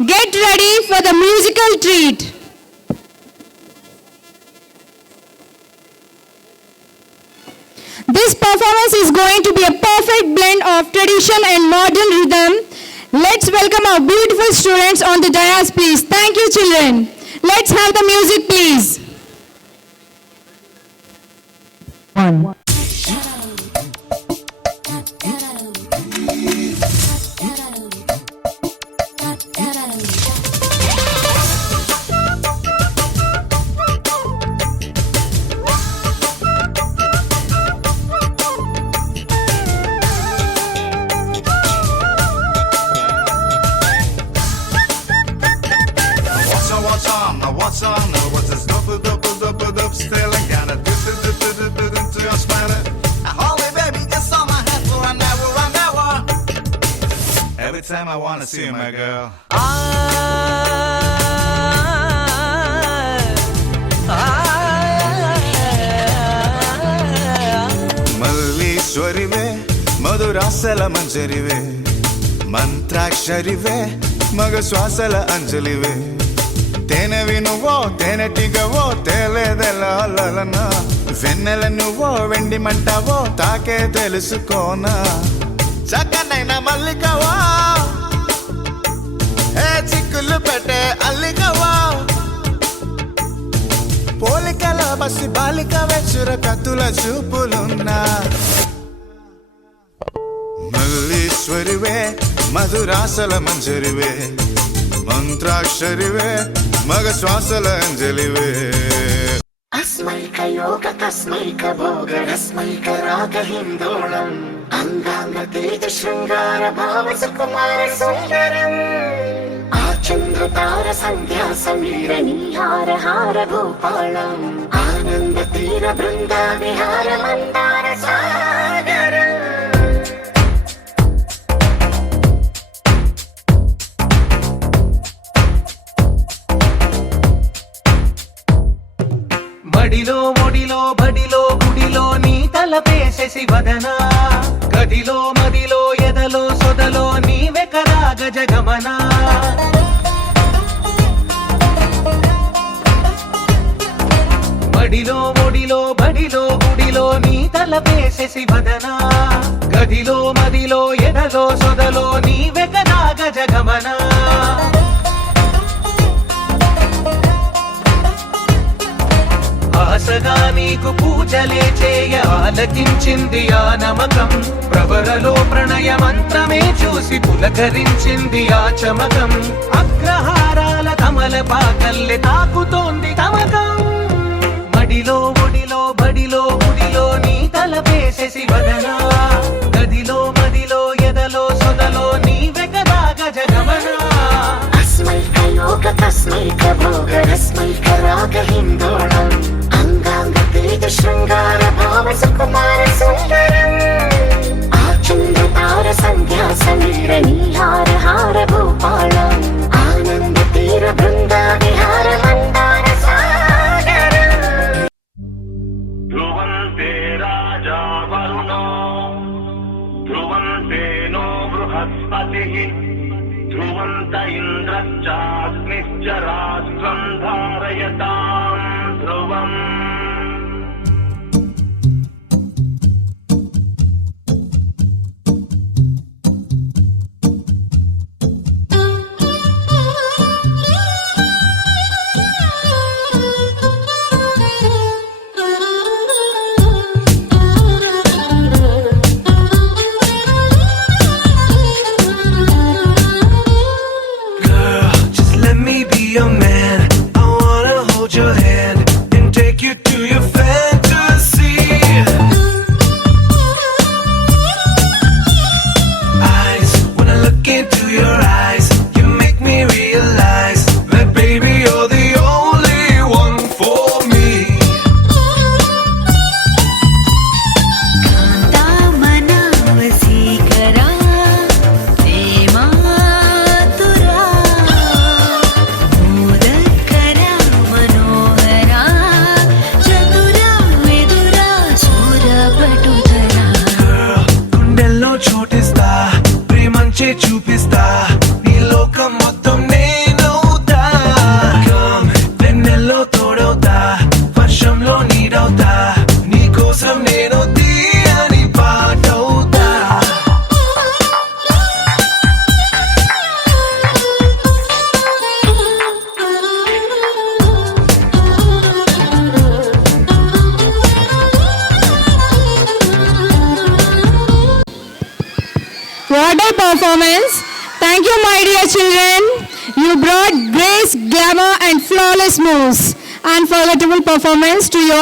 Get ready for the musical treat. This performance is going to be a perfect blend of tradition and modern rhythm. Let's welcome our beautiful students on the dais, please. Thank you, children. Let's have the music, please. 1. What's on? What's this? Telangana. Just matter. Holy baby, just on my head for an hour. Every time I wanna see you, my girl. మల్లీశ్వరివే మధురాసల మంజరివే మంత్రాక్షరివే మగ శ్వాసల అంజలివే తేనెవి నువ్వో తేనెటిగవో తేలేదెలనా వెన్నెల నువ్వో వెండి మంటావో తాకే తెలుసుకోనా చక్కనైన మల్లికవా ఏ చిక్కులు పెట్టే అల్లికవా పోలికల బసి బాలిక వెచ్చుర కత్తుల చూపులున్నా మల్లీశ్వరివే మధురాసల మంజరివే మంత్రాక్షరివే మగ శ్వాసల అంజలివే అస్మైక యోగ తస్మైక భోగ రస్మైక రాగ హిందోళం అంగాంగ తేజ శృంగార భావ సుకుమార సుందరం ఆ చంద్ర తార సంధ్యా సమీర నీహార హార భూపాళం ఆనంద తీర బృంద విహార మందార సాగరం మడిలో ఒడిలో బడిలో గుడిలో నీ తలపేసేసి వదనా గదిలో మదిలో ఎదలో సొదలో నీవే కదా గజగమనా మడిలో ఒడిలో బడిలో గుడిలో నీ తలపేసేసి వదనా గదిలో మదిలో ఎదలో సొదలో నీవే కదా గజగమనా ఆశగా నీకు పూజలే చేయ ఆలకించింది ఆ నమకం ప్రవరలో ప్రణయ మంత్రమే చూసి పులకరించింది ఆ చమకం అగ్రహారాల కమల పాకల్లె తాకుతోంది తమకం మడిలో ఒడిలో బడిలో గుడిలో నీ తలపేసేసి వదనా గదిలో మదిలో ఎదలో సొదలో నీవే కదా గజగమనా అస్మైక యోగ తస్మైక భోగ రస్మైక రాగ హిందోళం అంగాంగ తేజ శృంగార భావ సుకుమార సుందరం ఆ చంద్ర తార సంధ్యా సమీర నీహార హార భూపాళం ఆనంద తీర బృంద విహార మందార సాగరం ధ్రువంతే రాజా వరుణో ధ్రువంతే నో బృహస్పతిః ధ్రువంత ఇంద్రశ్చాగ్నిశ్చ రాష్ట్రం ధారయతాం ధ్రువం your man, I wanna hold your hand and take you to your fantasy. Eyes, when I look into your eyes, you make me realize that baby you're the only one for me. చోటిస్తా ప్రేమంచే చూపిస్తా నీ లోకం మొత్తం నే What a performance. Thank you, my dear children. You brought grace, glamour and flawless moves. Unforgettable performance to your